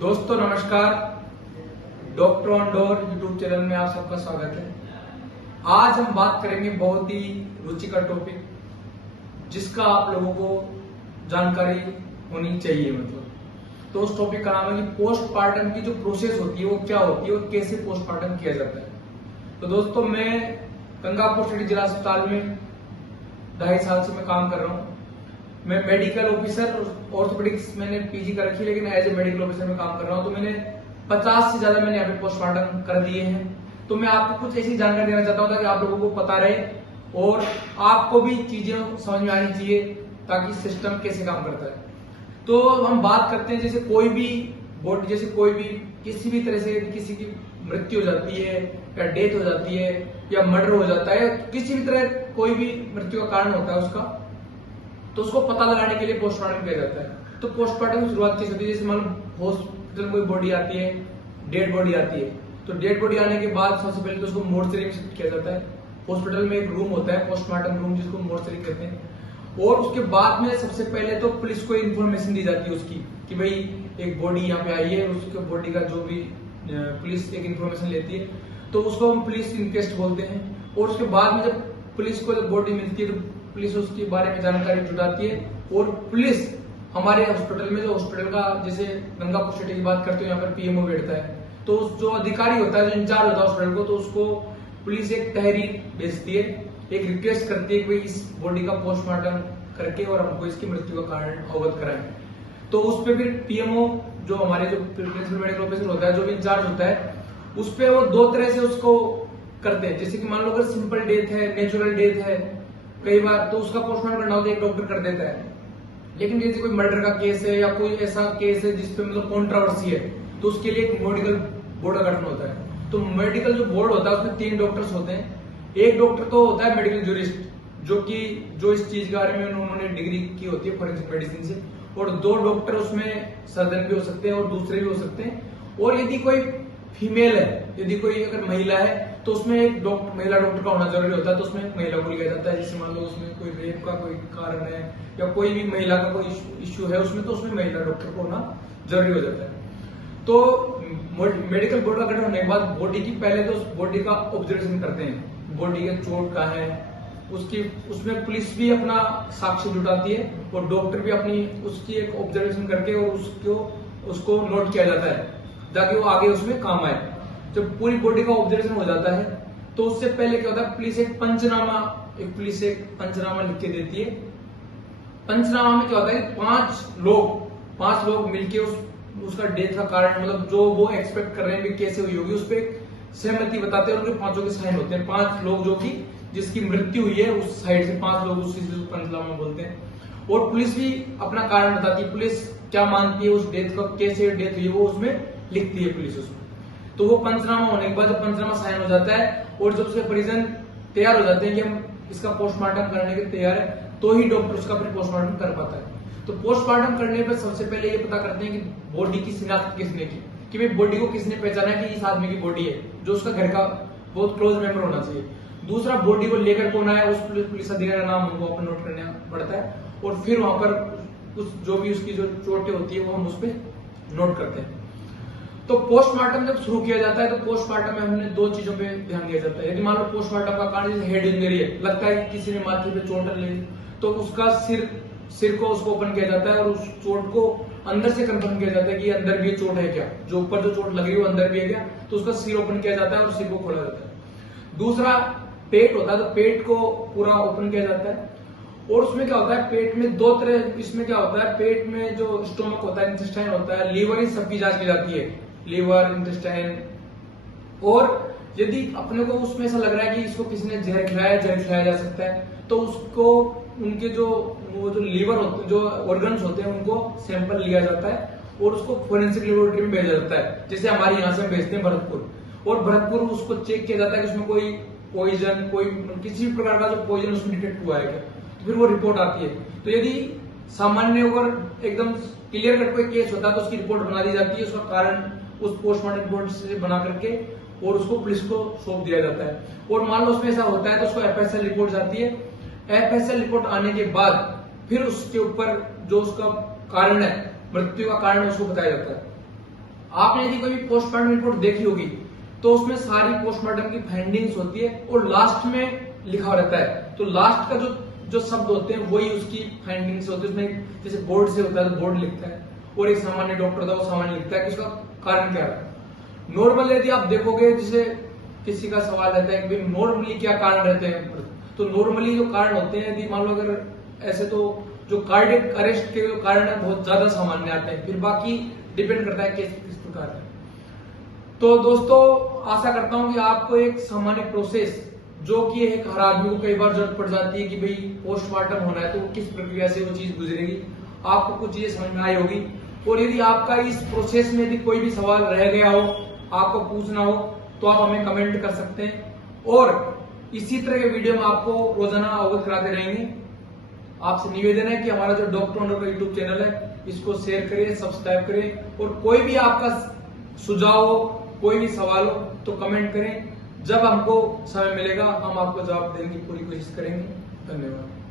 दोस्तों नमस्कार, doctor on door YouTube channel में आप सबका स्वागत है। आज हम बात करेंगे बहुत ही रुचिकर टॉपिक जिसका आप लोगों को जानकारी होनी चाहिए। तो उस टॉपिक का नाम है कि पोस्टमार्टम की जो प्रोसेस होती है वो क्या होती है और कैसे पोस्टमार्टम किया जाता है। तो दोस्तों मैं गंगापुर सिटी जिला अस्पताल में 2.5 साल से मैं काम कर रहा हूँ। मैं मेडिकल ऑफिसर ऑर्थोपेडिक्स मैंने पीजी कर रखी है, लेकिन एज ए मेडिकल ऑफिसर में काम कर रहा हूँ। तो मैंने 50 से ज्यादा मैंने यहाँ पे पोस्टमार्टम कर दिए हैं। तो मैं आपको कुछ ऐसी जानकारी देना चाहता हूँ ताकि आप लोगों को पता रहे और आपको भी चीजें समझ में आनी चाहिए ताकि सिस्टम कैसे काम करता है। तो हम बात करते हैं जैसे कोई भी बॉडी, जैसे कोई भी किसी भी तरह से किसी की मृत्यु हो जाती है या डेथ हो जाती है या मर्डर हो जाता है, किसी भी तरह कोई भी मृत्यु का कारण होता है उसका, तो उसको पता लगाने के लिए पोस्टमार्टम किया जाता है। तो पोस्टमार्टम की शुरुआत कैसे होती है? जैसे मान लो हॉस्पिटल में कोई बॉडी आती है, डेड बॉडी आती है, तो डेड बॉडी आने के बाद सबसे पहले तो उसको मोर्चरी में शिफ्ट किया जाता है। हॉस्पिटल में एक रूम होता है पोस्टमार्टम रूम, जिसको मोर्चरी कहते हैं। और उसके बाद में सबसे पहले तो पुलिस को इन्फॉर्मेशन दी जाती है उसकी कि भाई एक बॉडी यहाँ पे आई है, उसके बॉडी का जो भी पुलिस एक इन्फॉर्मेशन लेती है तो उसको हम पुलिस इंक्वेस्ट बोलते हैं। और उसके बाद में जब पुलिस को बॉडी मिलती है तो पुलिस उसके बारे में जानकारी जुटाती है। और पुलिस हमारे हॉस्पिटल में, जो हॉस्पिटल का जैसे गंगापुर सिटी की बात करते हो, यहाँ पर पीएमओ बैठता है, तो जो अधिकारी होता है, जो इंचार्ज होता है हॉस्पिटल को, तो उसको पुलिस एक तहरीर भेजती है, एक रिक्वेस्ट करती है कि भाई इस बॉडी का पोस्टमार्टम करके और हमको इसकी मृत्यु का कारण अवगत कराएं। तो उस पर फिर पीएमओ, जो हमारे जो प्रिंसिपल मेडिकल ऑफिसर होता है, जो भी इंचार्ज होता है, उस पर वो दो तरह से उसको करते हैं। जैसे कि मान लो अगर सिंपल डेथ है, नेचुरल डेथ है, कई बार तो उसका पोस्टमार्टम करना होता है, एक डॉक्टर कर देता है। लेकिन जैसे कोई मर्डर का केस है या कोई ऐसा केस है जिसपे मतलब कंट्रोवर्सी है, तो उसके लिए एक मेडिकल बोर्ड का गठन होता है। तो मेडिकल जो बोर्ड होता है उसमें 3 डॉक्टर्स होते हैं। एक डॉक्टर तो होता है मेडिकल जूरिस्ट, जो इस चीज के बारे में उन्होंने डिग्री की होती है फॉरेंसिक मेडिसिन से, और 2 डॉक्टर उसमें सर्जन भी हो सकते हैं और दूसरे भी हो सकते हैं। और यदि कोई फीमेल है, यदि कोई अगर महिला है तो उसमें एक महिला डॉक्टर का होना जरूरी होता है। तो उसमें महिला को लिया जाता है। जैसे मान लो उसमें कोई रेप का कोई कारण है या कोई भी महिला का कोई इश्यू है उसमें, तो उसमें महिला डॉक्टर को होना जरूरी हो जाता है। तो मेडिकल बोर्ड का गठन होने के बाद बॉडी की पहले तो उस बॉडी का ऑब्जर्वेशन करते हैं, बॉडी का चोट कहाँ है उसमें पुलिस भी अपना साक्ष्य जुटाती है और डॉक्टर भी अपनी उसकी एक ऑब्जर्वेशन करके और उसको नोट किया जाता है ताकि वो आगे उसमें काम आए। जब पूरी बॉडी का ऑब्जर्वेशन हो जाता है तो उससे पहले क्या होता है, पुलिस एक पंचनामा लिख के देती है। पंचनामा में क्या होता है, 5 लोग मिलके उसका डेथ का कारण, मतलब जो वो एक्सपेक्ट कर रहे हैं कि कैसे हुई होगी, उस पर सहमति बताते हैं। उनके 5 के साइन होते हैं। 5 लोग जो कि जिसकी मृत्यु हुई है उस साइड से 5 लोग उस चीज को पंचनामा बोलते हैं। और पुलिस भी अपना कारण बताती है, पुलिस क्या मानती है उस डेथ का, कैसे डेथ हुई है, वो उसमें लिखती है पुलिस उसमें। तो वो पंचनामा होने के बाद जब पंचनामा साइन हो जाता है और जब उसके परिजन तैयार हो जाते हैं कि हम इसका पोस्टमार्टम करने के तैयार है, तो ही डॉक्टर उसका फिर पोस्टमार्टम कर पाता है। तो पोस्टमार्टम करने पर सबसे पहले ये पता करते हैं कि बॉडी की शिनाख्त किसने की, कि भाई बॉडी को किसने पहचाना कि इस आदमी की बॉडी है, जो उसका घर का बहुत क्लोज मेंबर होना चाहिए। दूसरा, बॉडी को लेकर कौन आया, उस पुलिस अधिकारी का नाम हमको अपना नोट करना पड़ता है। और फिर वहां पर जो भी उसकी जो चोटें होती है वो हम उस पर नोट करते हैं। तो पोस्टमार्टम जब शुरू किया जाता है तो पोस्टमार्टम में हमने 2 चीजों पे ध्यान दिया जाता है। यदि मान लो पोस्टमार्टम का कारण जैसे हेड इंजरी है, लगता है कि किसी ने माथे पे चोट ले, तो उसका सिर को उसको ओपन किया जाता है और उस चोट को अंदर से कंफर्म किया जाता है कि अंदर भी चोट है क्या, जो ऊपर जो चोट लग रही है वो अंदर भी है क्या, तो उसका सिर ओपन किया जाता है और सिर को खोला जाता है। दूसरा, पेट होता है, तो पेट को पूरा ओपन किया जाता है। और उसमें क्या होता है, पेट में 2 तरह, इसमें क्या होता है, पेट में जो स्टोमक होता है, इंटेस्टाइन होता है, लीवर, इन सबकी जांच की जाती है, लीवर, इंटेस्टाइन। और यदि अपने को उसमें ऐसा लग रहा है कि इसको किसी ने जहर खिलाया जा सकता है, तो उसको उनके जो लीवर होते, जो ऑर्गन्स होते हैं, उनको सैंपल लिया जाता है और उसको फोरेंसिक लेबोरेटरी में भेजा जाता है। जैसे हमारे यहाँ से भेजते हैं भरतपुर, और भरतपुर उसको चेक किया जाता है कि उसमें कोई पॉइजन, कोई किसी भी प्रकार का जो पॉइजन उसमें डिटेक्ट हुआ है क्या, तो फिर वो रिपोर्ट आती है। तो यदि सामान्य अगर एकदम क्लियर कट कोई केस होता है तो उसकी रिपोर्ट बना दी जाती है, उसका कारण उस पोस्टमार्टम रिपोर्ट से बना करके और उसको पुलिस को सौंप दिया जाता है। और मान लो उसमें ऐसा होता है तो उसको एफएसएल रिपोर्ट जाती है। एफएसएल रिपोर्ट आने के बाद फिर उसके ऊपर जो उसका कारण है, मृत्यु का कारण उसको बताया जाता है। आपने यदि कोई पोस्टमार्टम रिपोर्ट देखी होगी तो उसमें सारी पोस्टमार्टम की फाइंडिंग्स होती है और लास्ट में लिखा रहता है। तो लास्ट का जो शब्द होते हैं वही उसकी फाइंडिंग्स होती है। उसमें जैसे बोर्ड से होता है तो बोर्ड लिखता है, और एक सामान्य डॉक्टर था वो सामान्य लिखता है कि उसका कारण क्या है। नॉर्मल यदि आप देखोगे, जैसे किसी का सवाल रहता है कि नॉर्मली क्या कारण रहते हैं, तो नॉर्मली जो कारण होते हैं, यदि मान लो अगर ऐसे तो जो कार्डियक अरेस्ट के जो कारण है बहुत ज्यादा सामान्य आते हैं, फिर बाकी डिपेंड करता है किस प्रकार है। तो दोस्तों आशा करता हूं कि आपको एक सामान्य प्रोसेस, जो कि एक हर आदमी को कई बार जरूरत पड़ जाती है कि भाई पोस्टमार्टम होना है तो किस प्रक्रिया से वो चीज गुजरेगी, आपको कुछ चीजें समझ में आई होगी। और यदि आपका इस प्रोसेस में यदि कोई भी सवाल रह गया हो, आपको पूछना हो, तो आप हमें कमेंट कर सकते हैं, और इसी तरह के वीडियो में आपको रोजाना अवगत कराते रहेंगे। आपसे निवेदन है कि हमारा जो डॉक्टर ऑन डोर का यूट्यूब चैनल है इसको शेयर करें, सब्सक्राइब करें, और कोई भी आपका सुझाव हो, कोई भी सवाल हो तो कमेंट करें। जब हमको समय मिलेगा हम आपको जवाब देने की पूरी कोशिश करेंगे। धन्यवाद।